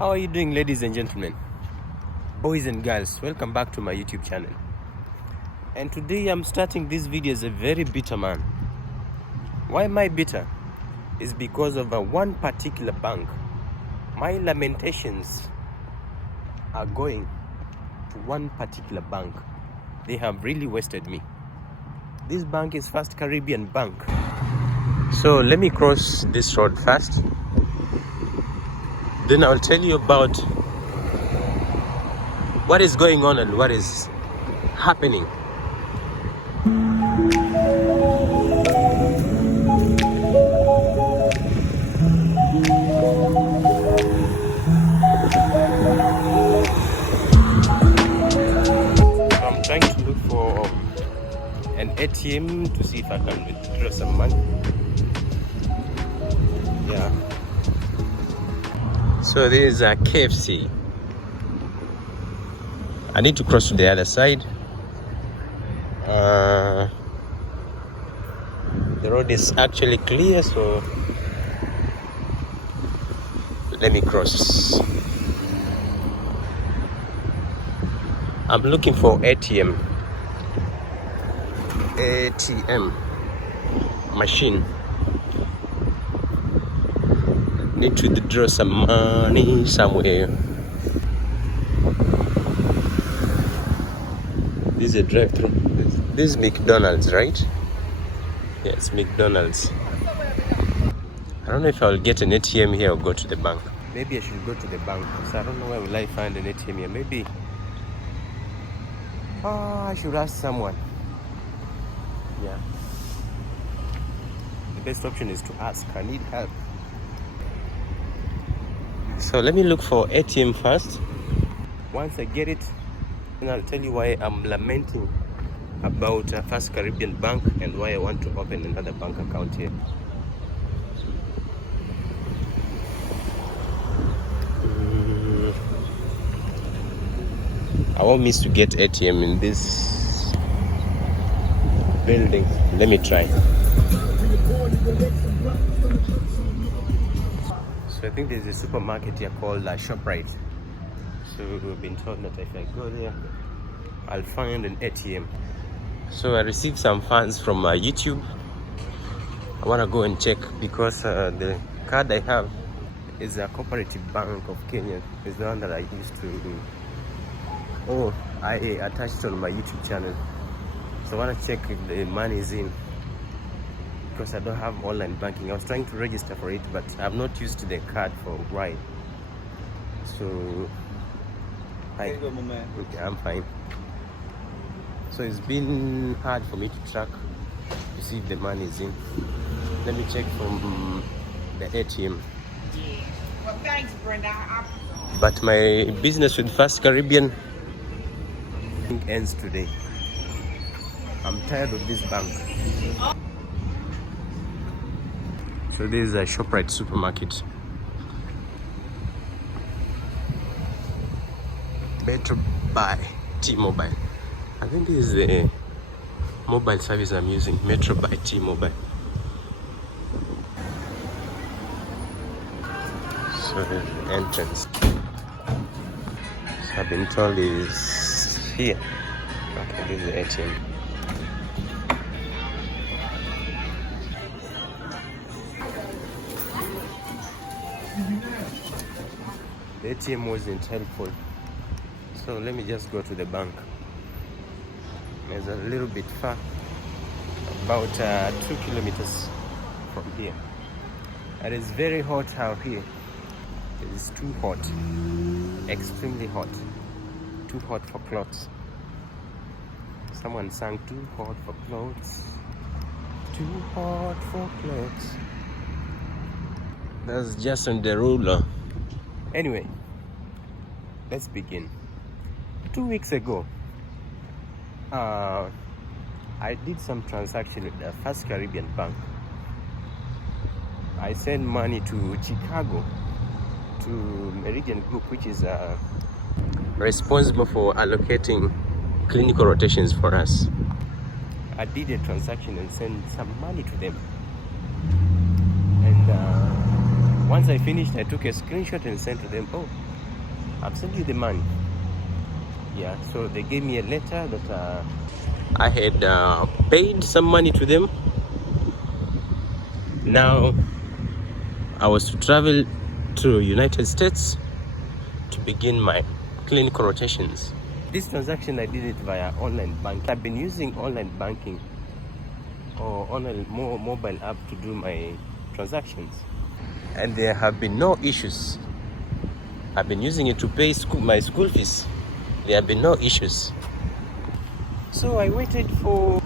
How are you doing, ladies and gentlemen, boys and girls? Welcome back to my YouTube channel. And today I'm starting this video as a very bitter man. Why am I bitter? It's because of one particular bank. My lamentations are going to one particular bank. They have really wasted me. This bank is First Caribbean Bank. So let me cross this road first. Then I'll tell you about what is going on and what is happening. I'm trying to look for an ATM to see if I can withdraw some money. Yeah. So there is a KFC. I need to cross to the other side. The road is actually clear, so let me cross. I'm looking for ATM machine. Need to withdraw some money somewhere. This is a drive-through. This is McDonald's, right? Yes, McDonald's. I don't know if I'll get an ATM here or go to the bank. Maybe I should go to the bank because I don't know where will I find an ATM here. Maybe I should ask someone. Yeah. The best option is to ask. I need help. So let me look for ATM first. Once I get it, then I'll tell you why I'm lamenting about First Caribbean Bank and why I want to open another bank account here. I won't miss to get ATM in this building. Let me try. So I think there's a supermarket here called ShopRite. So we've been told that if I go there, I'll find an ATM. So I received some funds from YouTube. I want to go and check because the card I have is a Cooperative Bank of Kenya. It's the one that I used to. I attached on my YouTube channel. So I want to check if the money is in, because I don't have online banking. I was trying to register for it, but I'm not used to the card for a while. So hi. Okay, I'm fine. So it's been hard for me to track to see if the money is in. Let me check from the ATM. Well, thanks, Brenda. But my business with First Caribbean ends today. I'm tired of this bank. So this is a ShopRite supermarket. Metro by T-Mobile. I think this is the mobile service I'm using. Metro by T-Mobile. So the entrance. So I've been told is here. Okay, this is the ATM. The ATM wasn't helpful, so let me just go to the bank. It's a little bit far, about 2 kilometers from here. And it's very hot out here. It is too hot, extremely hot, too hot for clothes. Someone sang too hot for clothes, too hot for clothes. That's Jason Derulo. Anyway, let's begin. 2 weeks ago, I did some transaction with the First Caribbean Bank. I sent money to Chicago, to Meridian Group, which is responsible for allocating clinical rotations for us. I did a transaction and sent some money to them. And Once I finished, I took a screenshot and sent to them, oh, I've sent you the money. Yeah, so they gave me a letter that I had paid some money to them. Now I was to travel to United States to begin my clinical rotations. This transaction, I did it via online banking. I've been using online banking or online mobile app to do my transactions, and there have been no issues. I've been using it to pay my school fees. There have been no issues. So I waited for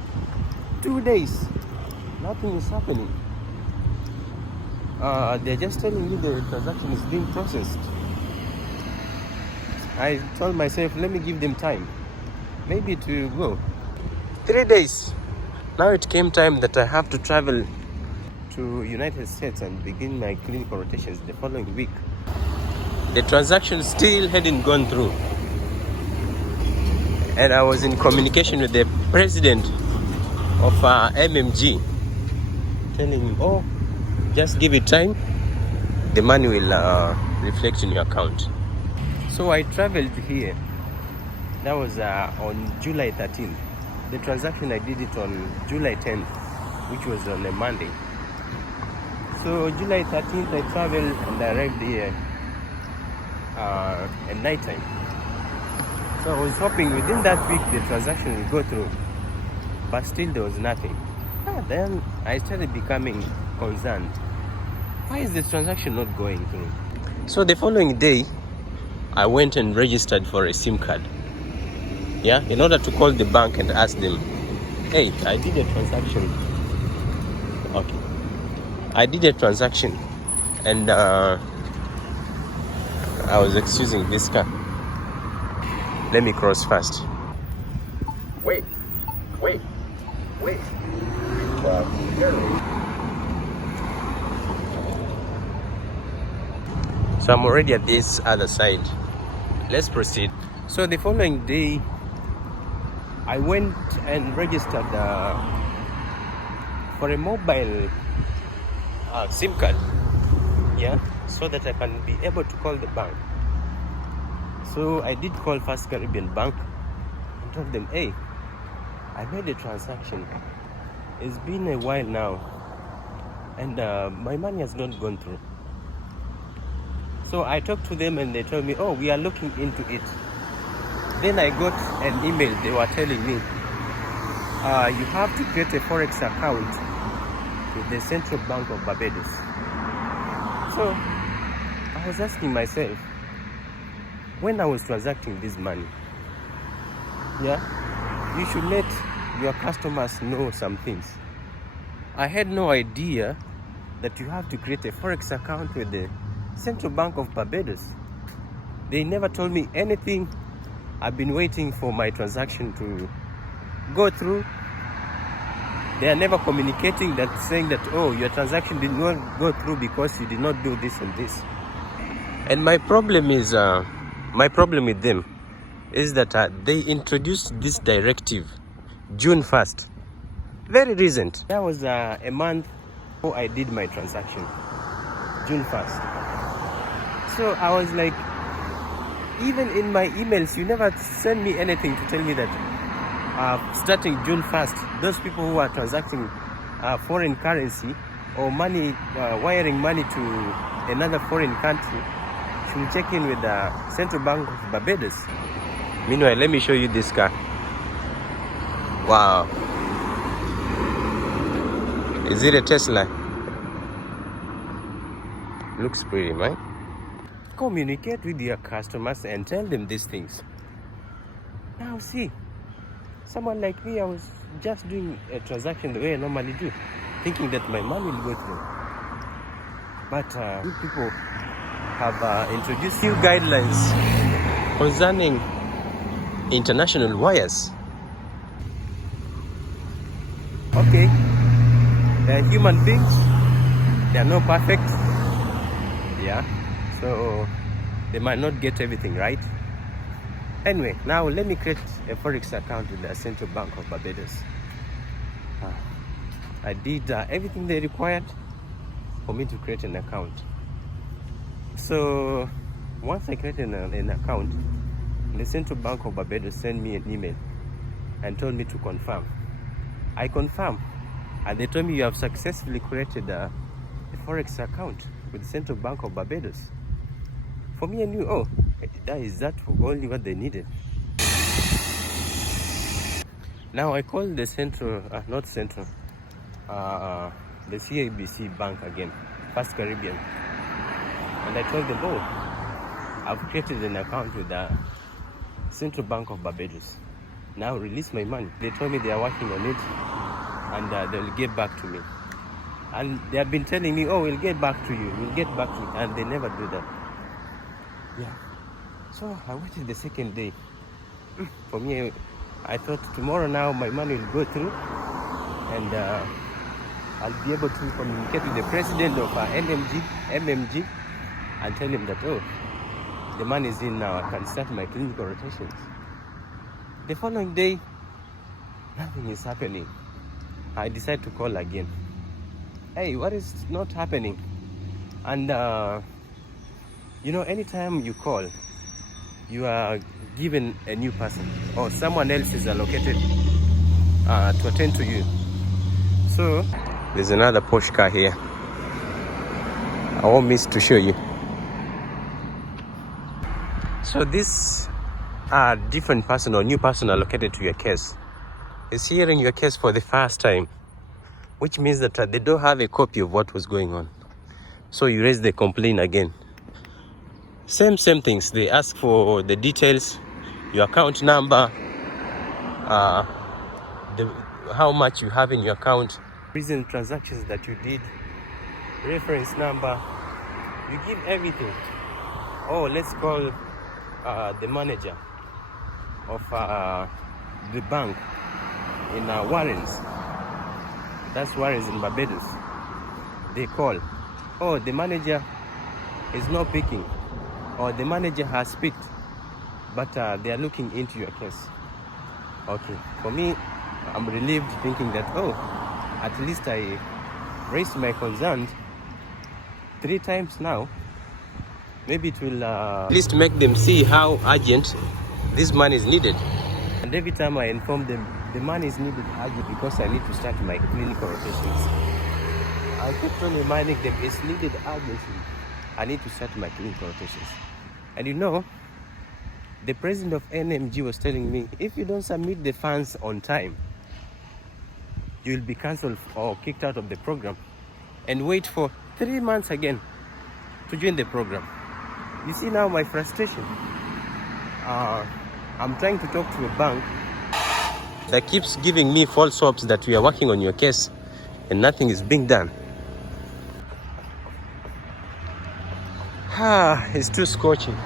2 days. Nothing is happening. They're just telling me the transaction is being processed. I told myself, let me give them time. Maybe to go. 3 days. Now it came time that I have to travel to United States and begin my clinical rotations the following week. The transaction still hadn't gone through. And I was in communication with the president of MMG, telling him, oh, just give it time. The money will reflect in your account. So I traveled here. That was on July 13th. The transaction, I did it on July 10th, which was on a Monday. So July 13th, I traveled and I arrived here at night time. So I was hoping within that week the transaction will go through, but still there was nothing. Then I started becoming concerned. Why is the transaction not going through? So the following day, I went and registered for a SIM card. Yeah, in order to call the bank and ask them, hey, I did a transaction. Okay. I did a transaction and I was excusing this car. Let me cross fast. Wait. Wow. So I'm already at this other side. Let's proceed. So the following day, I went and registered for a mobile SIM card. Yeah, so that I can be able to call the bank. So I did call First Caribbean Bank and told them, hey, I made a transaction. It's been a while now and my money has not gone through. So I talked to them and they told me, oh, we are looking into it. Then I got an email. They were telling me, you have to create a Forex account with the Central Bank of Barbados. So I was asking myself, when I was transacting this money, yeah, you should let your customers know some things. I had no idea that you have to create a Forex account with the Central Bank of Barbados. They never told me anything. I've been waiting for my transaction to go through. They are never communicating that, saying that, oh, your transaction did not go through because you did not do this and this. And my problem is, my problem with them is that they introduced this directive June 1st. Very recent. That was a month before I did my transaction, June 1st. So I was like, even in my emails, you never send me anything to tell me that starting June 1st, those people who are transacting foreign currency or money, wiring money to another foreign country, should check in with the Central Bank of Barbados. Meanwhile, let me show you this car. Wow. Is it a Tesla? Looks pretty, right? Communicate with your customers and tell them these things. Now see, someone like me, I was just doing a transaction the way I normally do, thinking that my money will go through. But good people have introduced new guidelines concerning international wires. Okay, they're human beings. They are not perfect. Yeah, so they might not get everything right. Anyway, now let me create a Forex account with the Central Bank of Barbados. I did everything they required for me to create an account. So once I created an account, the Central Bank of Barbados sent me an email and told me to confirm. I confirmed, and they told me you have successfully created a Forex account with the Central Bank of Barbados. For me, I knew, oh, that only what they needed. Now I called the the CIBC Bank again, First Caribbean, and I told them, oh, I've created an account with the Central Bank of Barbados. Now release my money. They told me they are working on it, and they'll get back to me. And they have been telling me, oh, we'll get back to you, and they never do that. Yeah. So I waited the second day. For me, I thought tomorrow now my money will go through, and I'll be able to communicate with the president of MMG, and tell him that, oh, the money is in now, I can start my clinical rotations. The following day, nothing is happening. I decide to call again. Hey, what is not happening? And anytime you call, you are given a new person, or someone else is allocated to attend to you. So there's another Porsche car here. I won't miss to show you. So this different person or new person allocated to your case is hearing your case for the first time, which means that they don't have a copy of what was going on. So you raise the complaint again. Same things. They ask for the details, your account number, how much you have in your account, recent transactions that you did, reference number. You give everything. Oh, let's call the manager of the bank in Warrens. That's Warrens in Barbados. They call. Oh, the manager is not picking, or the manager has picked, but they are looking into your case. Okay, for me, I'm relieved thinking that, oh, at least I raised my concerns 3 times now. Maybe it will at least make them see how urgent this money is needed. And every time I inform them the money is needed urgent because I need to start my clinical rotations, I kept on reminding them it's needed urgently. I need to start my clinical rotations. And the president of NMG was telling me, if you don't submit the funds on time, you will be cancelled or kicked out of the program, and wait for 3 months again to join the program. You see now my frustration. I'm trying to talk to a bank that keeps giving me false hopes that we are working on your case and nothing is being done. It's too scorching.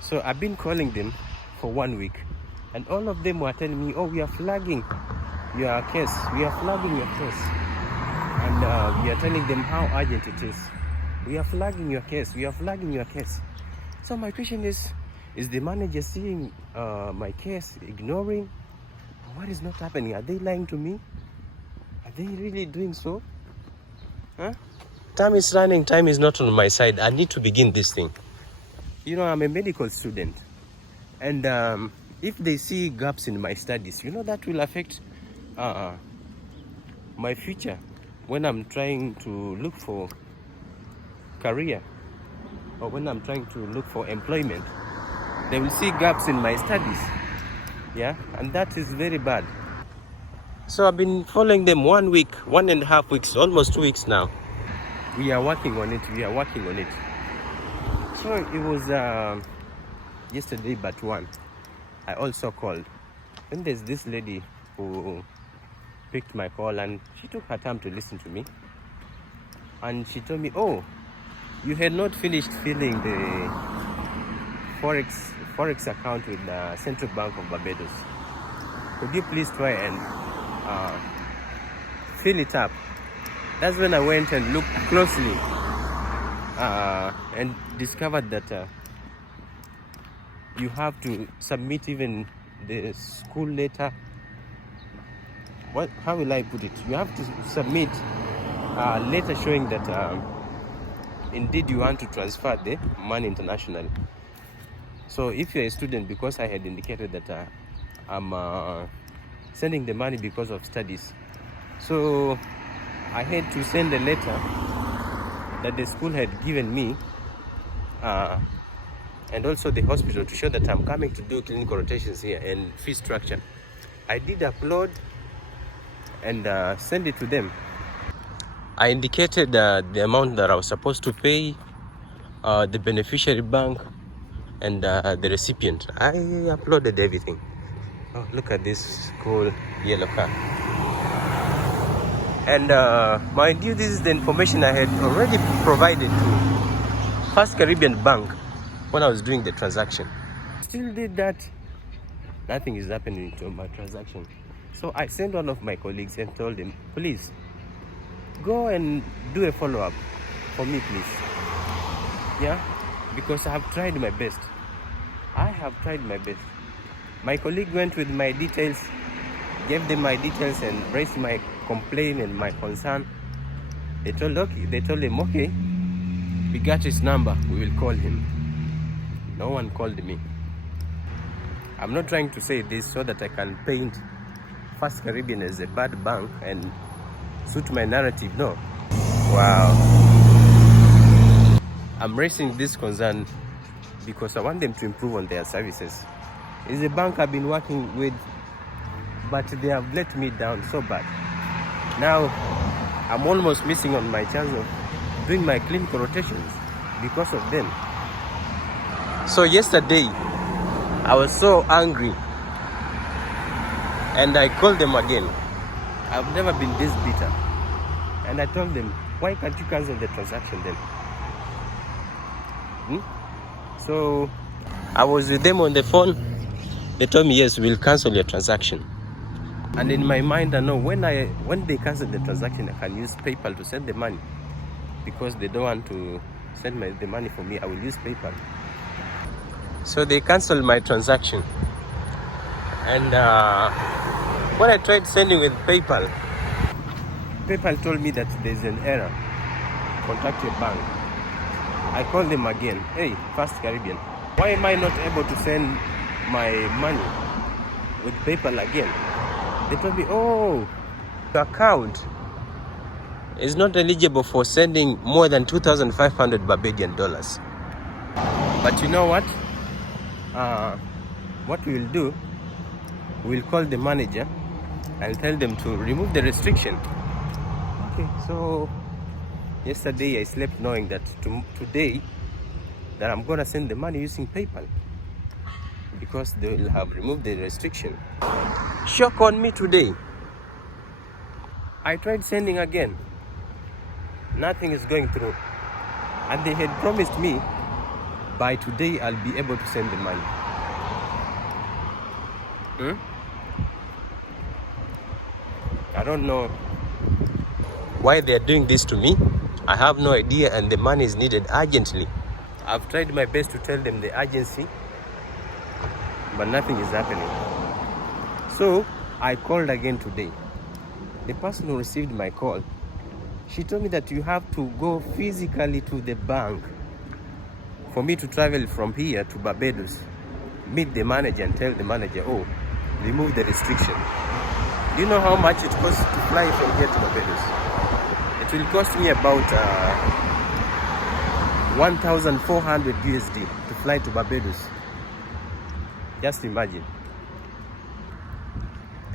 So I've been calling them for 1 week, and all of them were telling me, oh, we are flagging your case. We are flagging your case. And we are telling them how urgent it is. We are flagging your case. We are flagging your case. So my question is the manager seeing my case, ignoring? What is not happening? Are they lying to me? Are they really doing so? Time is running. Time is not on my side. I need to begin this thing. I'm a medical student. And if they see gaps in my studies, that will affect my future when I'm trying to look for career, or when I'm trying to look for employment. They will see gaps in my studies. Yeah, and that is very bad. So I've been following them 1 week, 1.5 weeks, almost 2 weeks now. We are working on it. So it was yesterday but 1. I also called. Then there's this lady who picked my call, and she took her time to listen to me. And she told me, oh, you had not finished filling the Forex account with the Central Bank of Barbados. Could you please try and fill it up? That's when I went and looked closely and discovered that you have to submit even the school letter. How will I put it? You have to submit a letter showing that indeed you want to transfer the money internationally. So if you're a student, because I had indicated that I'm sending the money because of studies, so I had to send a letter that the school had given me and also the hospital to show that I'm coming to do clinical rotations here and fee structure. I did upload and send it to them. I indicated the amount that I was supposed to pay, the beneficiary bank, and the recipient. I uploaded everything. Oh, look at this cool yellow car. And mind you, this is the information I had already provided to First Caribbean Bank when I was doing the transaction. Still did that. Nothing is happening to my transaction. So I sent one of my colleagues and told him, please go and do a follow-up for me, please. Yeah, because I have tried my best. I have tried my best. My colleague went with my details, gave them my details and raised my complaint and my concern. They told him, okay, we got his number, we will call him. No one called me. I'm not trying to say this so that I can paint First Caribbean as a bad bank and suit my narrative. No. Wow. I'm raising this concern because I want them to improve on their services. It's a bank I've been working with, but they have let me down so bad. Now I'm almost missing on my chance of doing my clinical rotations because of them. So yesterday I was so angry and I called them again. I've never been this bitter. And I told them, why can't you cancel the transaction then? So I was with them on the phone. They told me, yes, we'll cancel your transaction. And in my mind, I know when they cancel the transaction, I can use PayPal to send the money. Because they don't want to send the money for me, I will use PayPal. So they canceled my transaction. And when I tried sending with PayPal, PayPal told me that there's an error. Contact your bank. I called them again. Hey, First Caribbean, why am I not able to send my money with PayPal again? They told me, oh, your account is not eligible for sending more than 2,500 Barbadian dollars. But you know what? What we will do, we'll call the manager and tell them to remove the restriction. Okay, so yesterday I slept knowing that today that I'm gonna send the money using PayPal because they will have removed the restriction. Shock on me today. I tried sending again. Nothing is going through. And they had promised me by today I'll be able to send the money. I don't know why they're doing this to me. I have no idea, and the money is needed urgently. I've tried my best to tell them the urgency, but nothing is happening. So I called again today. The person who received my call, she told me that you have to go physically to the bank for me to travel from here to Barbados, meet the manager and tell the manager, oh, remove the restriction. Do you know how much it costs to fly from here to Barbados? It will cost me about 1,400 USD to fly to Barbados. Just imagine.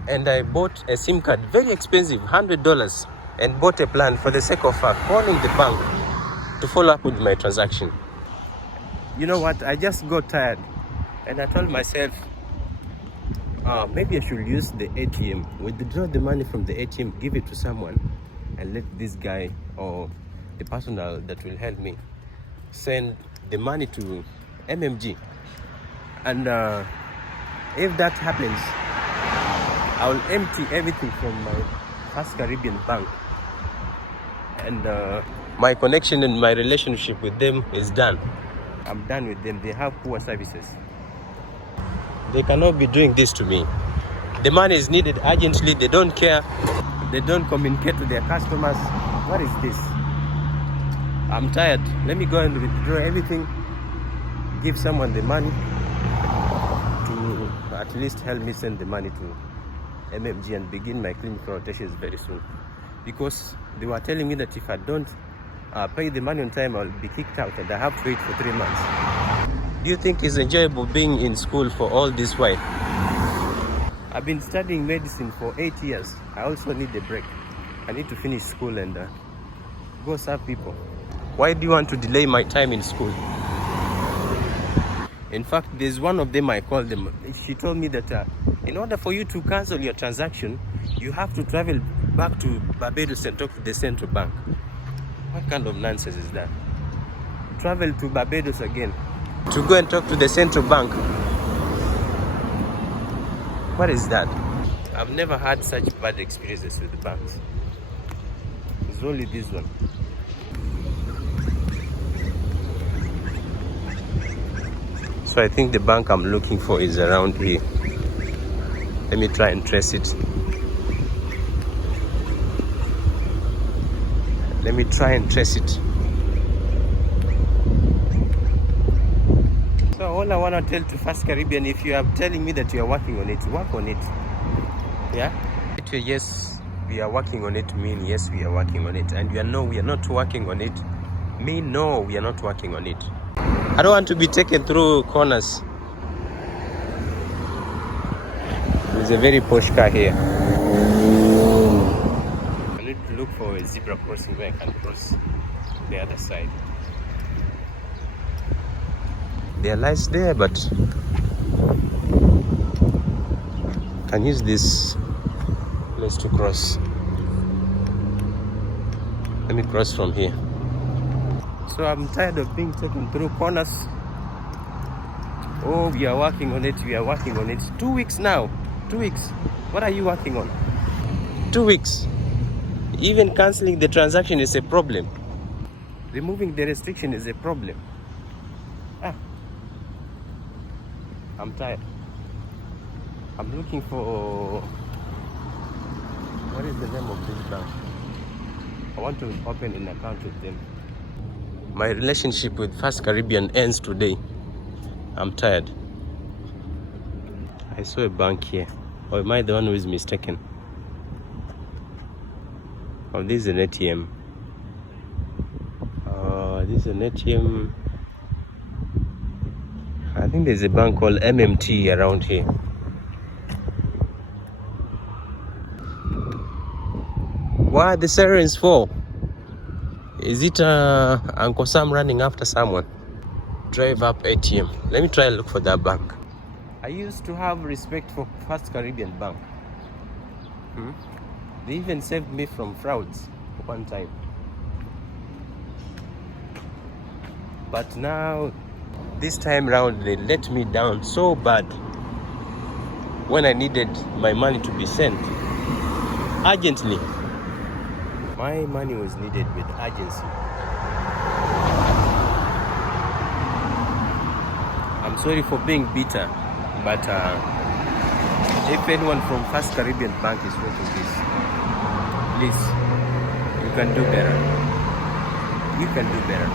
And I bought a SIM card, very expensive, $100, and bought a plan for the sake of calling the bank to follow up with my transaction. You know what? I just got tired and I told myself, maybe I should use the ATM, withdraw the money from the ATM, give it to someone, and let this guy or the person that will help me send the money to MMG. And if that happens, I will empty everything from my First Caribbean Bank. And my connection and my relationship with them is done. I'm done with them. They have poor services. They cannot be doing this to me. The money is needed urgently. They don't care. They don't communicate to their customers. What is this? I'm tired. Let me go and withdraw everything, give someone the money to at least help me send the money to MMG and begin my clinical rotations very soon. Because they were telling me that if I don't pay the money on time, I'll be kicked out and I have to wait for 3 months. Do you think it's enjoyable being in school for all this while? I've been studying medicine for 8 years. I also need a break. I need to finish school and go serve people. Why do you want to delay my time in school? In fact, there's one of them I called them. She told me that in order for you to cancel your transaction, you have to travel back to Barbados and talk to the central bank. What kind of nonsense is that? Travel to Barbados again to go and talk to the central bank. What is that? I've never had such bad experiences with the banks. It's only this one. So I think the bank I'm looking for is around here. Let me try and trace it. Let me try and trace it. So all I want to tell to First Caribbean, if you are telling me that you are working on it, work on it. Yeah? Yes, we are working on it mean yes, we are working on it. And no, we are not working on it mean no, we are not working on it. I don't want to be taken through corners. There's a very posh car here. I need to look for a zebra crossing where I can cross the other side. There are lights there, but I can use this place to cross. Let me cross from here. So I'm tired of being taken through corners. Oh, we are working on it, we are working on it. 2 weeks now. 2 weeks. What are you working on? 2 weeks. Even cancelling the transaction is a problem. Removing the restriction is a problem. I'm tired. I'm looking for... What is the name of this bank? I want to open an account with them. My relationship with First Caribbean ends today. I'm tired. I saw a bank here. Or am I the one who is mistaken? Oh, this is an ATM. This is an ATM. I think there's a bank called MMT around here. Why are the sirens for? Is it Uncle Sam running after someone? Drive up ATM. Let me try and look for that bank. I used to have respect for First Caribbean Bank. They even saved me from frauds one time. But now, this time round, they let me down so bad when I needed my money to be sent urgently. My money was needed with urgency. I'm sorry for being bitter, but if anyone from First Caribbean Bank is watching this, please, you can do better. You can do better.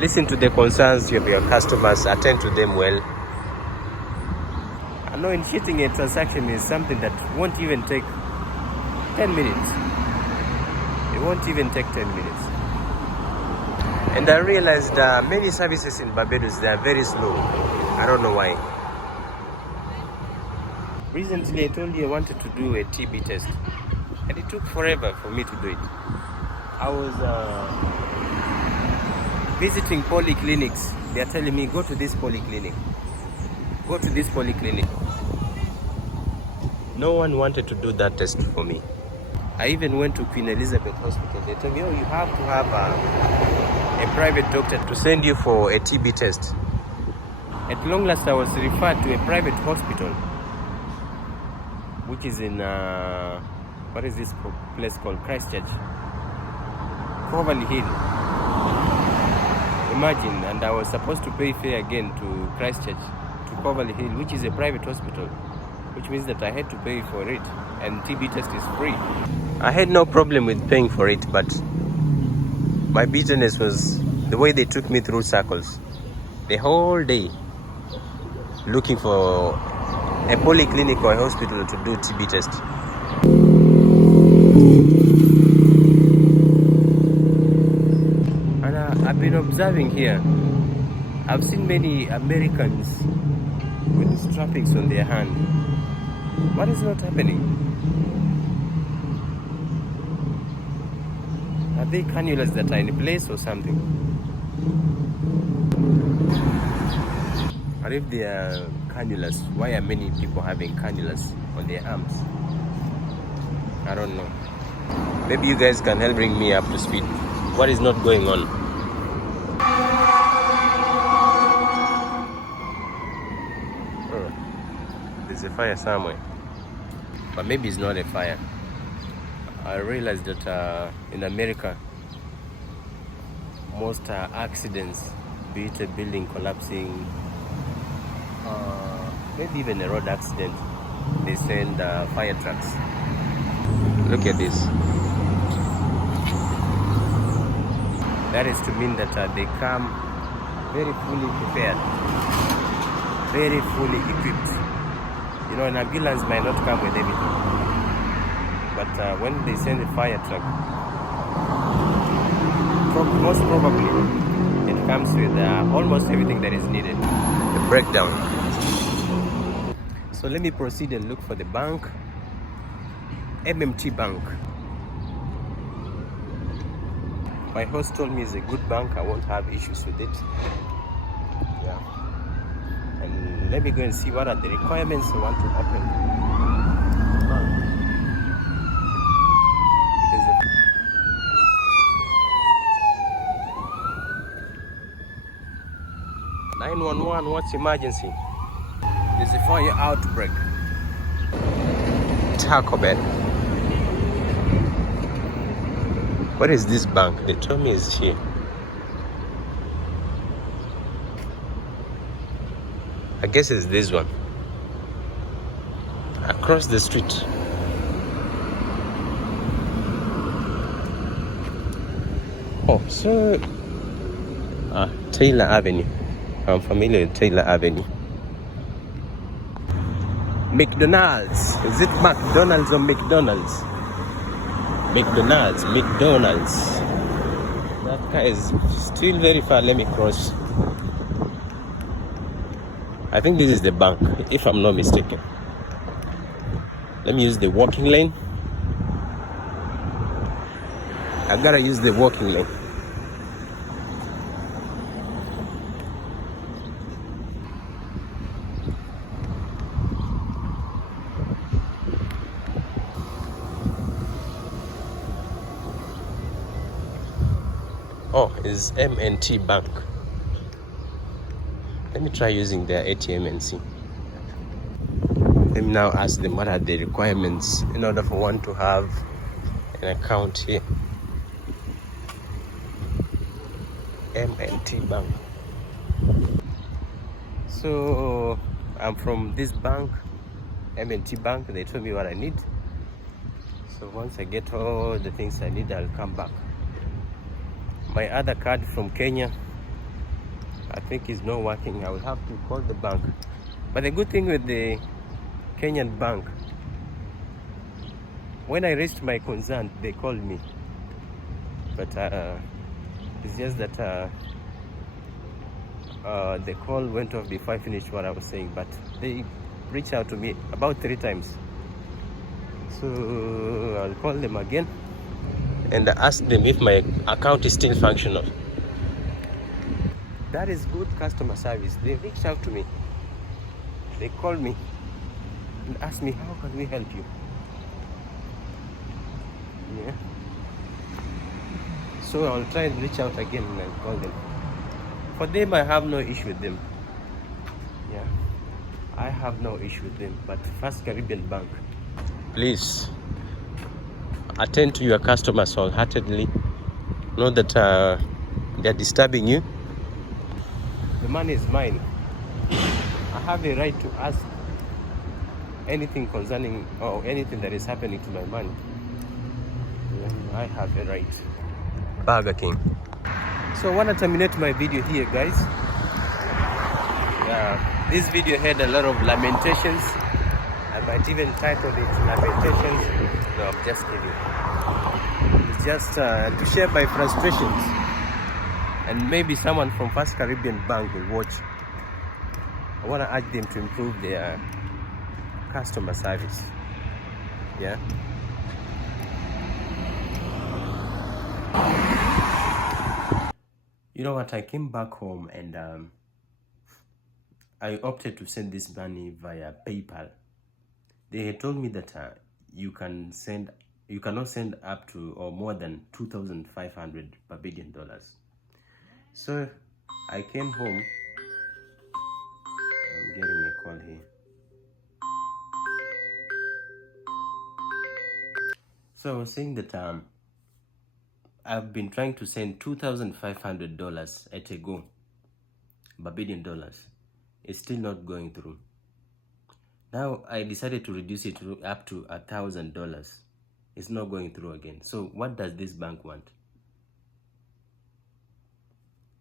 Listen to the concerns of your customers, attend to them well. I know initiating a transaction is something that won't even take 10 minutes. It won't even take 10 minutes. And I realized many services in Barbados, they are very slow. I don't know why. Recently, I told you I wanted to do a TB test. And it took forever for me to do it. I was visiting polyclinics. They are telling me, go to this polyclinic. Go to this polyclinic. No one wanted to do that test for me. I even went to Queen Elizabeth Hospital. They told me, oh, you have to have a private doctor to send you for a TB test. At long last, I was referred to a private hospital, which is in, what is this place called? Christchurch. Coverly Hill. Imagine, and I was supposed to pay fare again to Christchurch, to Coverly Hill, which is a private hospital, which means that I had to pay for it, and TB test is free. I had no problem with paying for it, but My bitterness was the way they took me through circles the whole day, looking for a polyclinic or a hospital to do TB test. And I've been observing here. I've seen many Americans with these trappings on their hand. What is not happening? Are they cannulas that are in place or something? And if they are cannulas, why are many people having cannulas on their arms? I don't know. Maybe you guys can help bring me up to speed. What is not going on? Oh, there's a fire somewhere. But maybe it's not a fire. I realized that in America, most accidents, be it a building collapsing, maybe even a road accident, they send fire trucks. Look at this. That is to mean that they come very fully prepared, very fully equipped. You know, an ambulance might not come with everything, but when they send a fire truck, most probably it comes with almost everything that is needed. The breakdown. So let me proceed and look for the bank. MMT Bank. My host told me it's a good bank. I won't have issues with it. Yeah. And let me go and see what are the requirements I want to open. There's 911, what's emergency? There's a fire outbreak. Taco Bell. What is this bank? They told me it's here. I guess it's this one. Across the street. Oh, so Taylor Avenue. I'm familiar with Taylor Avenue. McDonald's. Is it McDonald's or McDonald's? McDonald's. That car is still very far. Let me cross. I think this is the bank, if I'm not mistaken. Let me use the walking lane. I gotta use the walking lane. Oh, it's M&T Bank. Let me try using their ATM and see. Let me now ask them what are the requirements in order for one to have an account here. M&T Bank. So I'm from this bank, M&T Bank. They told me what I need. So once I get all the things I need, I'll come back. My other card from Kenya, I think is not working. I will have to call the bank. But the good thing with the Kenyan bank, when I raised my concern, they called me. But it's just that the call went off before I finished what I was saying. But they reached out to me about 3 times. So I'll call them again and ask them if my account is still functional. That is good customer service. They reached out to me. They called me and asked me, how can we help you? Yeah. So I'll try and reach out again and call them. For them, I have no issue with them. Yeah. I have no issue with them. But First Caribbean Bank, please attend to your customers wholeheartedly. Know that they're disturbing you. The money is mine. I have a right to ask anything concerning or anything that is happening to my money. Yeah, I have a right. Burger King. So I want to terminate my video here, guys. This video had a lot of lamentations. I might even title it Lamentations. No, I'm just kidding. It's just to share my frustrations. And maybe someone from First Caribbean Bank will watch. I want to urge them to improve their customer service. Yeah. You know what? I came back home and I opted to send this money via PayPal. They had told me that you cannot send up to or more than 2,500 Barbadian dollars. So I came home. I'm getting a call here. So I was saying that I've been trying to send $2,500 at a go, Barbadian dollars. It's still not going through. Now I decided to reduce it to up to $1,000. It's not going through again. So what does this bank want?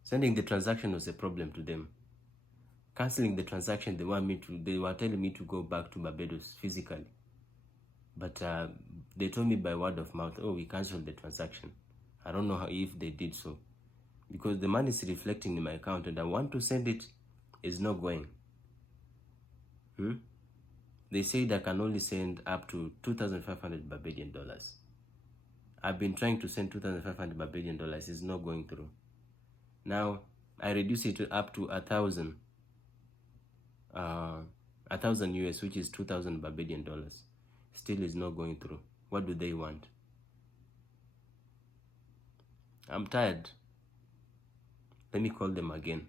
Sending the transaction was a problem to them. Canceling the transaction, they were telling me to go back to Barbados physically. But they told me by word of mouth, oh, we canceled the transaction. I don't know if they did so. Because the money is reflecting in my account and I want to send it, it's not going. They said I can only send up to 2,500 Barbadian dollars. I've been trying to send 2,500 Barbadian dollars. It's not going through. Now, I reduce it to up to 1,000 US, which is 2,000 Barbadian dollars. Still is not going through. What do they want? I'm tired. Let me call them again.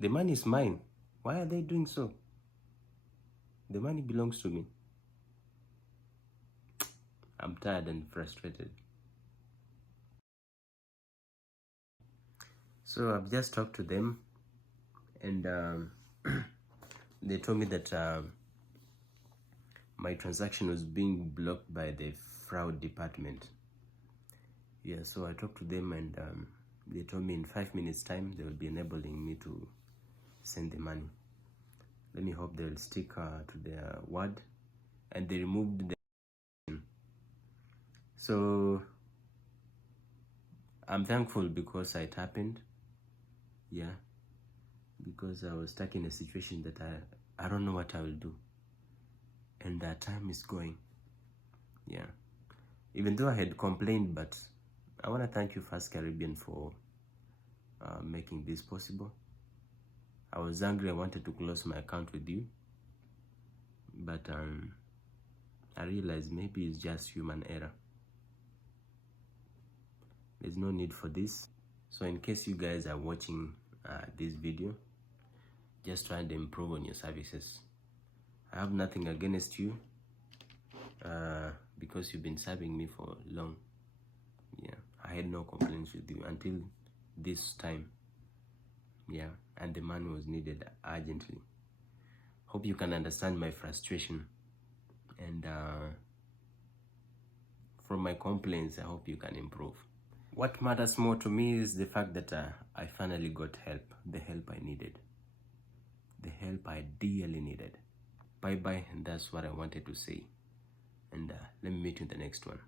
The money is mine. Why are they doing so? The money belongs to me. I'm tired and frustrated. So I've just talked to them and they told me that my transaction was being blocked by the fraud department. Yeah, so I talked to them and they told me in 5 minutes time they will be enabling me to send the money. Let me hope they'll stick to their word. And they removed the... So I'm thankful because it happened. Yeah, because I was stuck in a situation that I don't know what I will do. And that time is going. Yeah. Even though I had complained, but I want to thank you, First Caribbean, for making this possible. I was angry. I wanted to close my account with you. But I realized maybe it's just human error. There's no need for this. So in case you guys are watching this video, just try and improve on your services. I have nothing against you because you've been serving me for long. Yeah, I had no complaints with you until this time. Yeah, and the money was needed urgently. Hope you can understand my frustration. And from my complaints, I hope you can improve. What matters more to me is the fact that I finally got help, the help I needed, the help I dearly needed. Bye-bye, and that's what I wanted to say. And let me meet you in the next one.